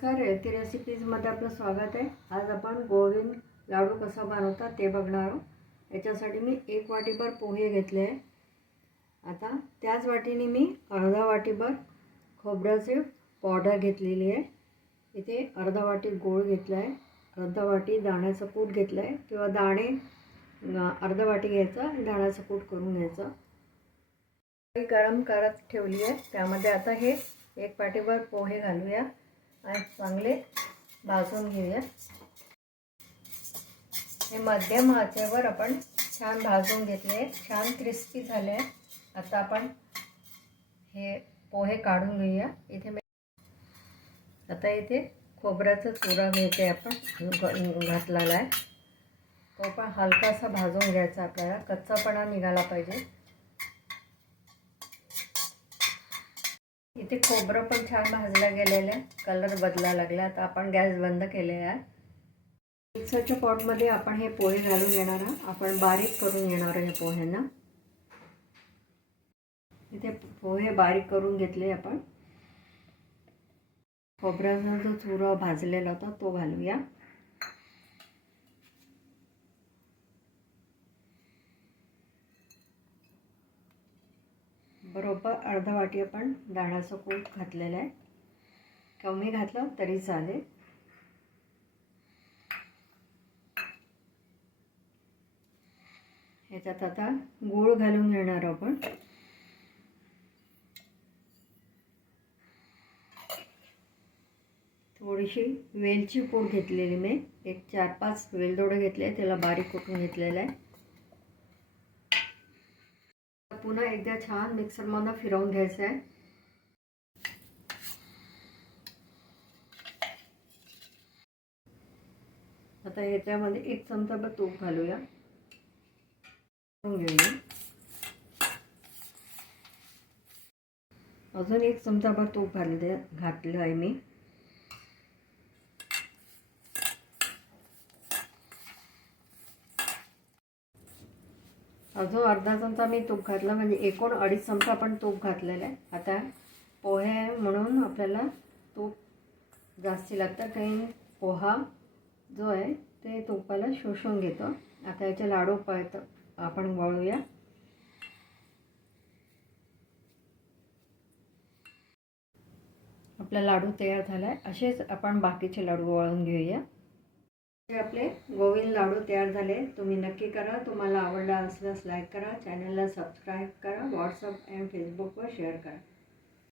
नमस्कार रेती रेसिपीजमध्ये आपलं स्वागत आहे. आज आपण गोविंद लाडू कसा बनवतात ते बघणार आहोत. याच्यासाठी मी एक वाटीभर पोहे घेतले आहे. आता त्याच वाटीने मी अर्धा वाटीभर खोबऱ्याचे पावडर घेतलेली आहे. इथे अर्धा वाटी गोळ घेतला आहे अर्धा वाटी दाण्याचं कूट घेतलं आहे किंवा दाणे अर्धा वाटी घ्यायचं आणि दाण्याचं कूट करून घ्यायचं. गरम करत ठेवली आहे. त्यामध्ये आता हे एक वाटीभर पोहे घालूया. आणि चांगले भाजून घेऊया हे मध्यम आचेवर आपण छान भाजून घेतले छान क्रिस्पी झाले आहे आता आपण हे पोहे काढून घेऊया. इथे आता इथे खोबऱ्याचा चुरा घ्यायचा आहे आपण. घातलेला आहे. तो पण हलकासा भाजून घ्यायचा आपल्याला. कच्चापणा निघाला पाहिजे. इथे खोबरं पण छान भाजलं गेलेलं आहे कलर बदला लागला. आता आपण गॅस बंद केलेला आहे मिक्सरच्या पॉटमध्ये आपण हे पोहे घालून घेणार आहोत. आपण बारीक करून घेणार आहे पोह्यांना. इथे पोहे बारीक करून घेतले आपण. खोबऱ्याचा जो चुरा भाजलेला होता तो घालूया. बरोबर अर्धा वाटी आपण दाण्याचं कूट घातलेलं आहे. कमी घातलं तरी चालेल. ह्याच्यात आता गूळ घालून घेणार आपण. थोडीशी वेलची पूड घेतलेली मी. एक चार पाच वेलदोडे घेतले त्याला बारीक कुटून घेतलेलं आहे. पुन्हा एकदा छान मिक्सरमधनं फिरवून घ्यायचं आहे आता ह्याच्यामध्ये एक चमचाभर तूप घालूया। घेऊया। अजून एक चमचाभर तूप घालले घातलं आहे मी। अजून अर्धा चमचा मी तूप घातलं म्हणजे एकूण अडीच चमचा आपण तूप घातलेलं आहे. आता पोहे म्हणून आपल्याला तूप जास्ती लागतं काही पोहा जो आहे ते तुपाला शोषून घेतो. आता याचे लाडू पळत आपण वळूया. आपला लाडू तयार झाला आहे असेच आपण बाकीचे लाडू वळून घेऊया. आपले गोविंद लाडू तयार झाले. तुम्ही नक्की करा. तुम्हाला आवडला असल्यास लाईक करा. चॅनलला सबस्क्राईब करा. व्हॉट्सअप अँड फेसबुकवर शेअर करा.